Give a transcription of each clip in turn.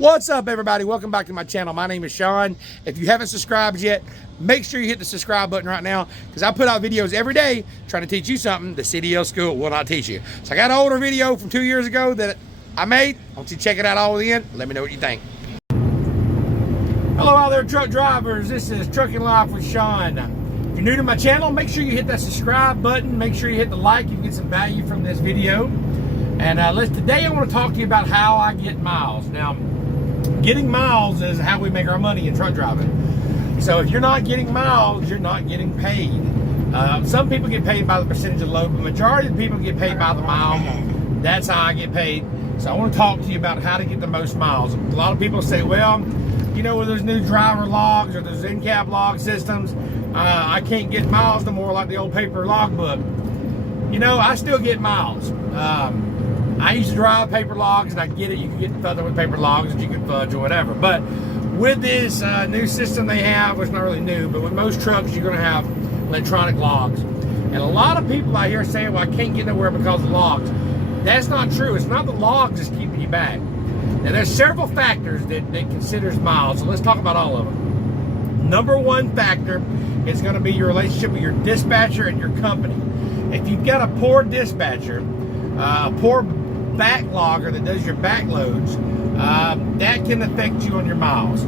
What's up, everybody? Welcome back to my channel. My name is Sean. If you haven't subscribed yet, make sure you hit the subscribe button right now, because I put out videos every day trying to teach you something the CDL school will not teach you. So I got an older video from 2 years ago that I made. I want you to check it out all the end. Let me know what you think. Hello out there, truck drivers. This is Trucking Life with Sean. If you're new to my channel, make sure you hit that subscribe button. Make sure you hit the like. You can get some value from this video. And today I want to talk to you about how I get miles. Now, getting miles is how we make our money in truck driving. So if you're not getting miles, you're not getting paid. Some people get paid by the percentage of load, but the majority of the people get paid by the mile. That's how I get paid. So I want to talk to you about how to get the most miles. A lot of people say, well, you know, with those new driver logs or those in-cab log systems, I can't get miles no more like the old paper logbook. You know, I still get miles. I used to drive paper logs, and I get it. You can get further with paper logs, and you can fudge or whatever. But with this new system they have, well, it's not really new, but with most trucks, you're going to have electronic logs. And a lot of people out here saying, well, I can't get nowhere because of logs. That's not true. It's not the logs that's keeping you back. Now, there's several factors that considers miles, so let's talk about all of them. Number one factor is going to be your relationship with your dispatcher and your company. If you've got a poor dispatcher, a poor backlogger that does your backloads, that can affect you on your miles.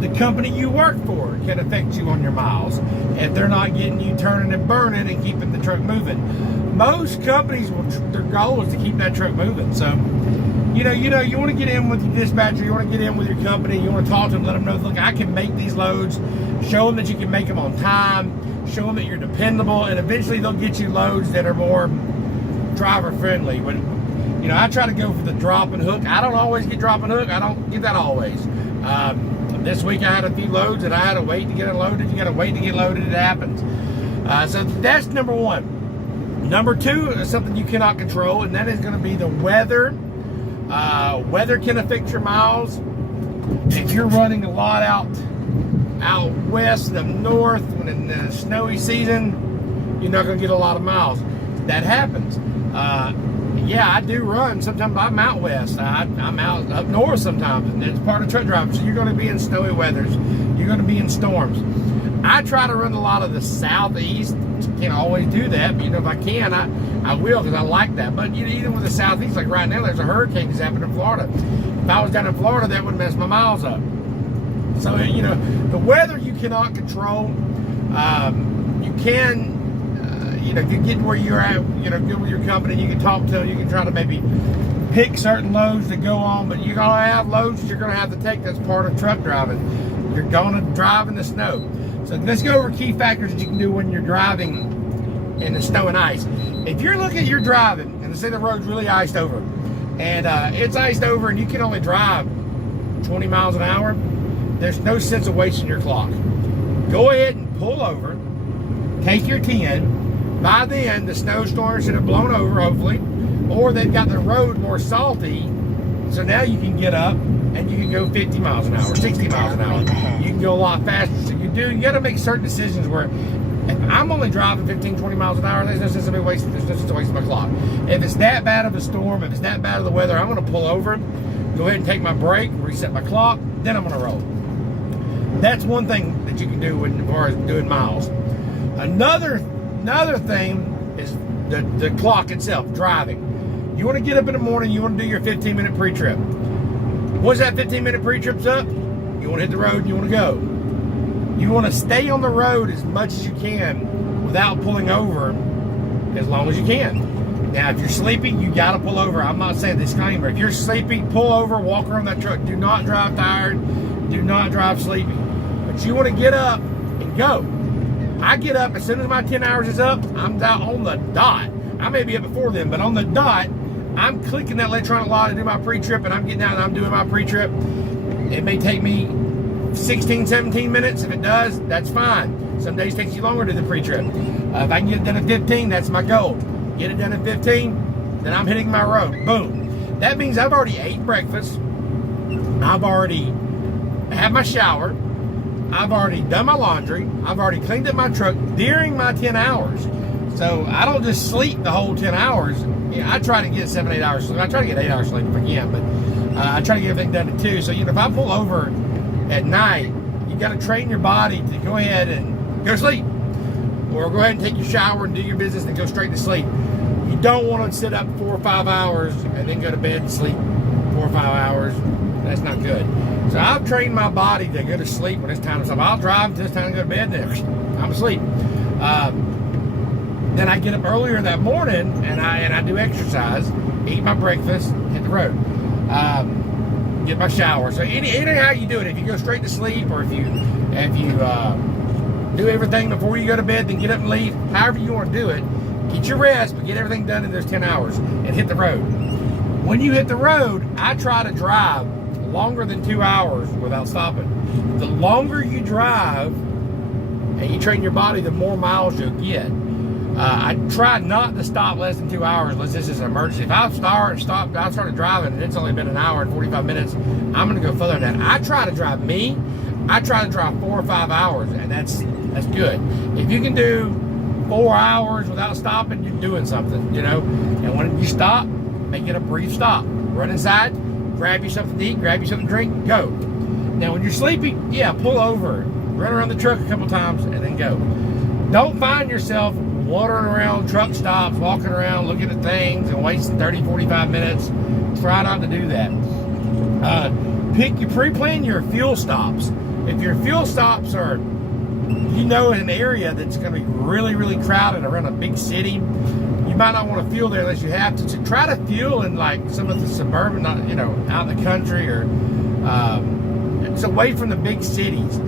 The company you work for can affect you on your miles if they're not getting you turning and burning and keeping the truck moving. Most companies, their goal is to keep that truck moving. So, you want to get in with your dispatcher, you want to get in with your company, you want to talk to them, let them know, look, I can make these loads, show them that you can make them on time, show them that you're dependable, and eventually they'll get you loads that are more driver friendly. You know, I try to go for the drop and hook. I don't always get drop and hook. I don't get that always. This week I had a few loads that I had to wait to get unloaded. You got to wait to get loaded. It happens. So that's number one. Number two is something you cannot control, and that is going to be the weather. Weather can affect your miles. If you're running a lot out west and up north when in the snowy season, you're not going to get a lot of miles. That happens. Yeah, I do run. Sometimes I'm out west. I'm out up north sometimes, and it's part of truck driving. So you're going to be in snowy weathers. You're going to be in storms. I try to run a lot of the southeast. Can't always do that, but if I can, I will, because I like that. But even with the southeast, like right now, there's a hurricane that's happening in Florida. If I was down in Florida, that would mess my miles up. So the weather you cannot control. You can. You get where you're at, get with your company, you can talk to them, you can try to maybe pick certain loads to go on, but you're going to have loads you're going to have to take. That's part of truck driving. You're going to drive in the snow. So let's go over key factors that you can do when you're driving in the snow and ice. If you're looking at your driving, and say the road's really iced over, and it's iced over and you can only drive 20 miles an hour, there's no sense of wasting your clock. Go ahead and pull over, take your 10. By then, the snowstorm should have blown over, hopefully, or they've got the road more salty, so now you can get up and you can go 50 miles an hour, 60 miles an hour. You can go a lot faster. So you got to make certain decisions where if I'm only driving 15, 20 miles an hour, there's no sense of me wasting, there's no sense of wasting my clock. If it's that bad of a storm, if it's that bad of the weather, I'm going to pull over, go ahead and take my break, reset my clock, then I'm going to roll. That's one thing that you can do as far as doing miles. Another thing is the clock itself, driving. You want to get up in the morning, you want to do your 15-minute pre-trip. Once that 15-minute pre-trip's up, you want to hit the road, you want to go. You want to stay on the road as much as you can without pulling over as long as you can. Now, if you're sleepy, you got to pull over. I'm not saying disclaimer. If you're sleepy, pull over, walk around that truck. Do not drive tired. Do not drive sleepy. But you want to get up and go. I get up as soon as my 10 hours is up, I'm out on the dot. I may be up before then, but on the dot, I'm clicking that electronic log to do my pre-trip, and I'm getting out and I'm doing my pre-trip. It may take me 16, 17 minutes. If it does, that's fine. Some days it takes you longer to do the pre-trip. If I can get it done at 15, that's my goal. Get it done at 15, then I'm hitting my road. Boom. That means I've already ate breakfast. I've already had my shower. I've already done my laundry. I've already cleaned up my truck during my 10 hours. So I don't just sleep the whole 10 hours. I try to get 7, 8 hours sleep. I try to get 8 hours sleep if I can, but I try to get everything done at 2. So, if I pull over at night, you got to train your body to go ahead and go to sleep. Or go ahead and take your shower and do your business and go straight to sleep. You don't want to sit up 4 or 5 hours and then go to bed and sleep 4 or 5 hours. That's not good. So I've trained my body to go to sleep when it's time to sleep. I'll drive until it's time to go to bed, then I'm asleep. Then I get up earlier that morning and I do exercise, eat my breakfast, hit the road, get my shower. So anyhow you do it, if you go straight to sleep or if you do everything before you go to bed, then get up and leave. However you want to do it, get your rest, but get everything done in those 10 hours and hit the road. When you hit the road, I try to drive longer than 2 hours without stopping. The longer you drive and you train your body, the more miles you'll get. I try not to stop less than 2 hours unless this is an emergency. If I started driving and it's only been an hour and 45 minutes, I'm going to go further than that. I try to drive 4 or 5 hours, and that's good. If you can do 4 hours without stopping, you're doing something, And when you stop, make it a brief stop. Run inside, grab you something to eat, grab you something to drink, go. Now, when you're sleepy, pull over, run around the truck a couple times, and then go. Don't find yourself wandering around truck stops, walking around, looking at things, and wasting 30, 45 minutes. Try not to do that. Pre-plan your fuel stops. If your fuel stops are, in an area that's going to be really, really crowded around a big city, you might not want to fuel there unless you have to. So try to fuel in like some of the suburban, out in the country, or it's away from the big cities.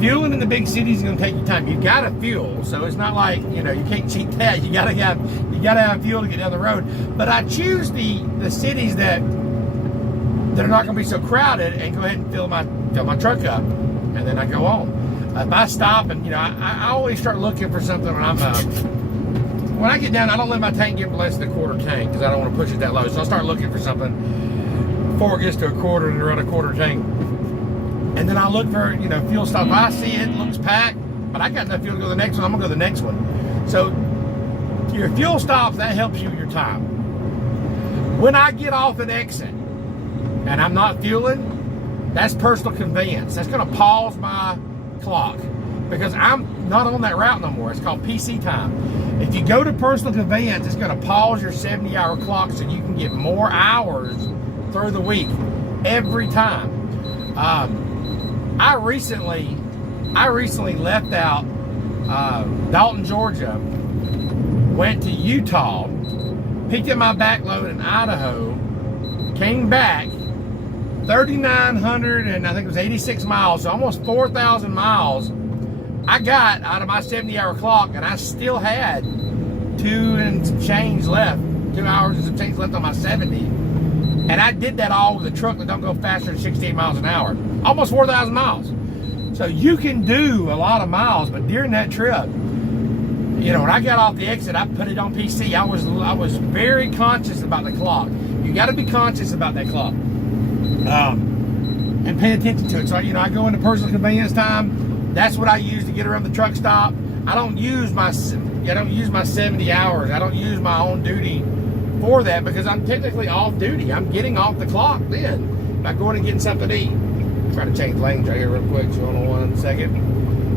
Fueling in the big cities is going to take you time. You got to fuel, so it's not like you can't cheat that. You got to have fuel to get down the road. But I choose the cities that are not going to be so crowded and go ahead and fill my truck up, and then I go on. If I stop and I always start looking for something when I get down. I don't let my tank get less than a quarter tank because I don't want to push it that low. So I'll start looking for something before it gets to a quarter and around a quarter tank. And then I look for, fuel stop. If I see it looks packed, but I got enough fuel to go to the next one, I'm going to go to the next one. So your fuel stops, that helps you with your time. When I get off an exit and I'm not fueling, that's personal conveyance. That's going to pause my clock because I'm not on that route no more. It's called PC time. If you go to personal conveyance, it's going to pause your 70-hour clock so you can get more hours through the week every time. I recently left out Dalton, Georgia, went to Utah, picked up my back load in Idaho, came back 3,900 and I think it was 86 miles, so almost 4,000 miles I got out of my 70-hour clock, and I still had 2 and some change left, 2 hours and some change left on my 70. And I did that all with a truck that don't go faster than 68 miles an hour. Almost 4,000 miles. So you can do a lot of miles, but during that trip, when I got off the exit, I put it on PC. I was very conscious about the clock. You got to be conscious about that clock. And pay attention to it. So, I go into personal conveyance time. That's what I use to get around the truck stop. I don't use my 70 hours. I don't use my own duty for that because I'm technically off duty. I'm getting off the clock then by going and getting something to eat. Try to change lanes right here real quick. So hold on 1 second.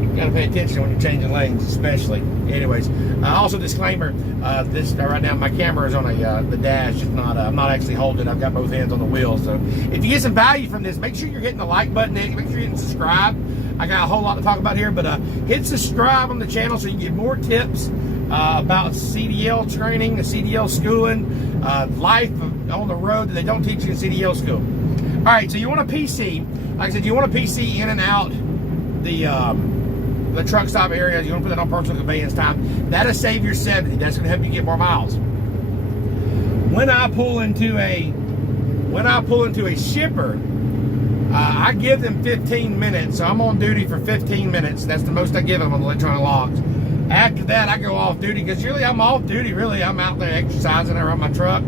You gotta pay attention when you're changing lanes, especially. Anyways, also disclaimer: this right now my camera is on the dash. It's not. I'm not actually holding it. I've got both hands on the wheel. So if you get some value from this, make sure you're hitting the like button. Make sure you're hitting subscribe. I got a whole lot to talk about here, but hit subscribe on the channel so you get more tips about CDL training, the CDL schooling, life on the road that they don't teach you in CDL school. All right, so you want a PC. Like I said, you want a PC in and out the truck stop area. You want to put that on personal conveyance time. That'll save your 70. That's going to help you get more miles. When I pull into a shipper, I give them 15 minutes. So I'm on duty for 15 minutes. That's the most I give them on the electronic logs. After that, I go off duty because really I'm off duty. Really, I'm out there exercising around my truck.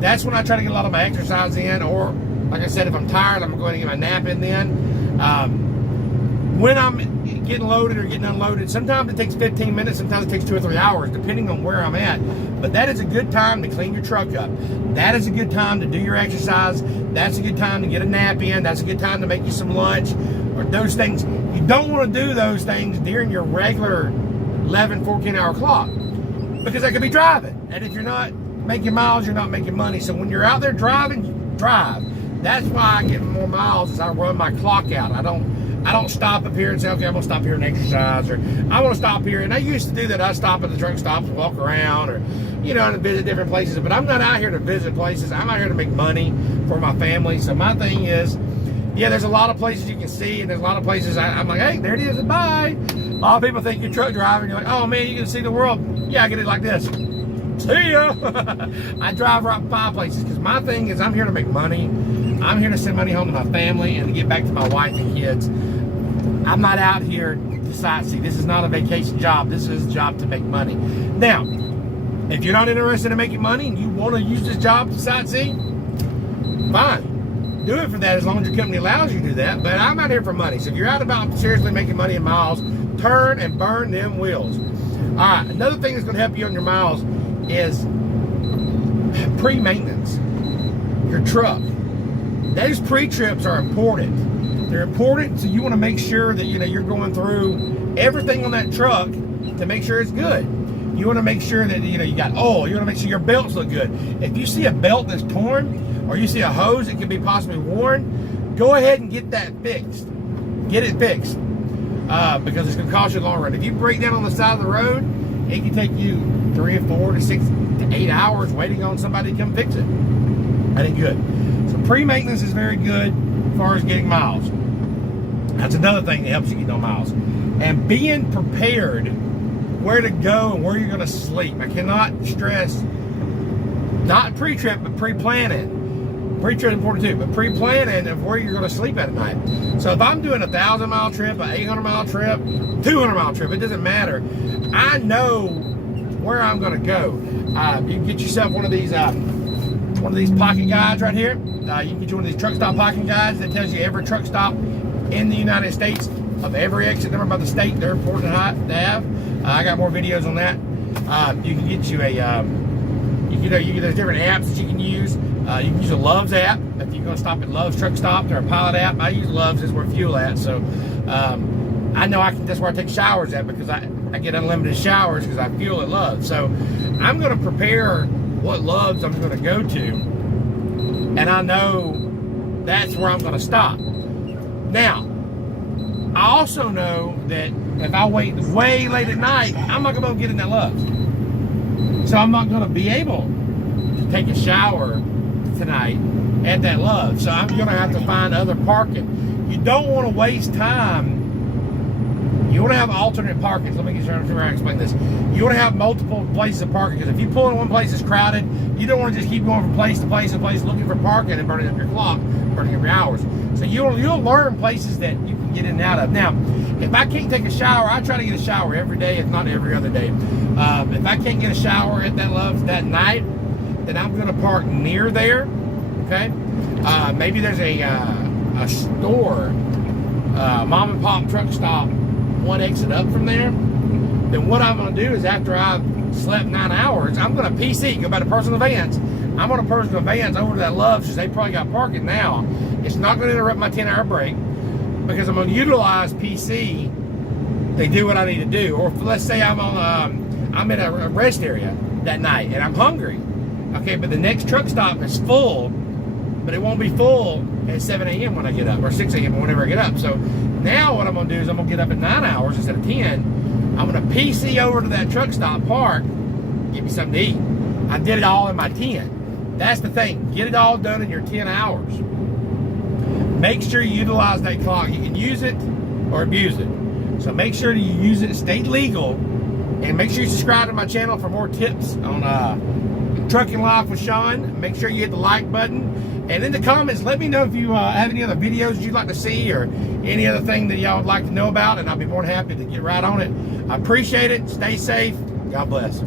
That's when I try to get a lot of my exercise in. Or, like I said, if I'm tired, I'm going to go ahead and get my nap in then. When I'm getting loaded or getting unloaded. Sometimes it takes 15 minutes, sometimes it takes 2 or 3 hours, depending on where I'm at. But that is a good time to clean your truck up. That is a good time to do your exercise. That's a good time to get a nap in. That's a good time to make you some lunch, or those things. You don't want to do those things during your regular 11, 14-hour clock, because that could be driving. And if you're not making miles, you're not making money. So when you're out there driving, drive. That's why I get more miles as I run my clock out. I don't stop up here and say, okay, I'm gonna stop here and exercise, or I want to stop here. And I used to do that. I stop at the truck stops and walk around, or and visit different places. But I'm not out here to visit places. I'm out here to make money for my family. So my thing is, yeah, there's a lot of places you can see, and there's a lot of places I'm like, hey, there it is, bye. A lot of people think you're truck driving. You're like, oh man, you can see the world. Yeah, I get it like this. See ya. I drive around 5 places because my thing is I'm here to make money. I'm here to send money home to my family and to get back to my wife and kids. I'm not out here to sightsee. This is not a vacation job. This is a job to make money. Now, if you're not interested in making money and you want to use this job to sightsee, fine. Do it for that as long as your company allows you to do that. But I'm out here for money. So if you're out about seriously making money in miles, turn and burn them wheels. All right, another thing that's going to help you on your miles is pre-maintenance. Your truck. Those pre-trips are important. They're important, so you want to make sure that you're going through everything on that truck to make sure it's good. You want to make sure that you got oil. You want to make sure your belts look good. If you see a belt that's torn, or you see a hose that could be possibly worn, go ahead and get that fixed. Get it fixed, because it's going to cost you in the long run. If you break down on the side of the road, it can take you 3 or 4 to 6 to 8 hours waiting on somebody to come fix it. That ain't good. So pre-maintenance is very good as far as getting miles. That's another thing that helps you get on miles. And being prepared where to go and where you're going to sleep. I cannot stress, not pre-trip, but pre-planning. Pre-trip is important too, but pre-planning of where you're going to sleep at night. So if I'm doing a 1,000-mile trip, an 800-mile trip, 200-mile trip, it doesn't matter. I know where I'm going to go. You can get yourself one of these pocket guides right here. You can get you one of these truck stop pocket guides that tells you every truck stop in the United States of every exit number by the state. They're important to have. I got more videos on that. You can get you there's different apps that you can use. You can use a Love's app if you're going to stop at Love's truck stop, or a Pilot app. I use Love's, is where fuel at. So I know that's where I take showers at, because I get unlimited showers because I fuel at Love's. So I'm going to prepare what Love's I'm going to go to, and I know that's where I'm going to stop. Now, I also know that if I wait way late at night, I'm not going to get in that Love's. So I'm not going to be able to take a shower tonight at that Love's. So I'm going to have to find other parking. You don't want to waste time. You want to have alternate parking. Let me get sure I explain this. You want to have multiple places of parking, because if you pull in one place that's crowded, you don't want to just keep going from place to place to place looking for parking and burning up your clock, burning up your hours. So you'll learn places that you can get in and out of. Now, if I can't take a shower, I try to get a shower every day, if not every other day. If I can't get a shower at that Love's that night, then I'm going to park near there. Okay, maybe there's a store, mom and pop truck stop, one exit up from there. Then what I'm going to do is, after I've slept 9 hours, I'm going to PC, go by the personal vans. I'm going to personal vans over to that Love's, because they probably got parking now. It's not going to interrupt my 10-hour break, because I'm going to utilize PC to do what I need to do. Or let's say I'm in a rest area that night and I'm hungry. Okay, but the next truck stop is full, but it won't be full at 7 a.m. when I get up, or 6 a.m. whenever I get up. So now what I'm going to do is I'm going to get up at 9 hours instead of 10. I'm going to PC over to that truck stop, park, get me something to eat. I did it all in my 10. That's the thing. Get it all done in your 10 hours. Make sure you utilize that clock. You can use it or abuse it. So make sure you use it, stay legal, and make sure you subscribe to my channel for more tips on Trucking Life with Sean. Make sure you hit the like button. And in the comments, let me know if you have any other videos you'd like to see, or any other thing that y'all would like to know about, and I'll be more than happy to get right on it. I appreciate it. Stay safe. God bless.